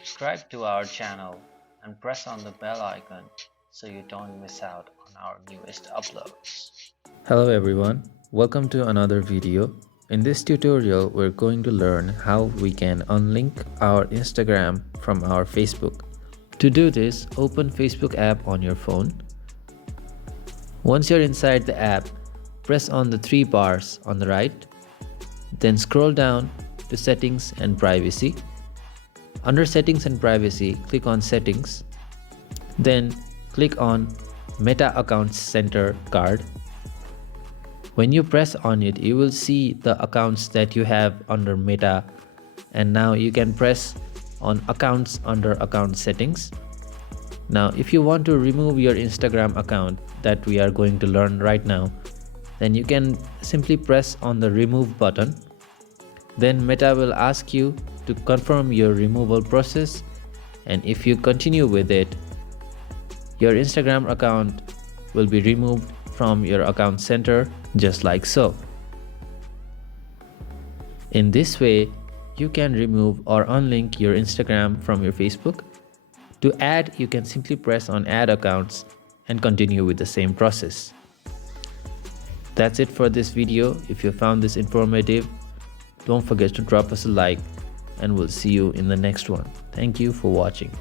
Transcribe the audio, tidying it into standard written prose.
Subscribe to our channel and press on the bell icon so you don't miss out on our newest uploads. Hello everyone, welcome to another video. In this tutorial, we're going to learn how we can unlink our Instagram from our Facebook. To do this, open Facebook app on your phone. Once you're inside the app, press on the three bars on the right, then scroll down to Settings and Privacy. Under Settings and Privacy, click on Settings, then click on Meta Accounts Center card. When you press on it, you will see the accounts that you have under Meta, and now you can press on Accounts under Account Settings. Now if you want to remove your Instagram account that we are going to learn right now, then you can simply press on the Remove button. Then Meta will ask you to confirm your removal process, and if you continue with it, your Instagram account will be removed from your account center, just like so. In this way, you can remove or unlink your Instagram from your Facebook. To add, you can simply press on Add Accounts and continue with the same process. That's it for this video. If you found this informative, don't forget to drop us a like, and we'll see you in the next one. Thank you for watching.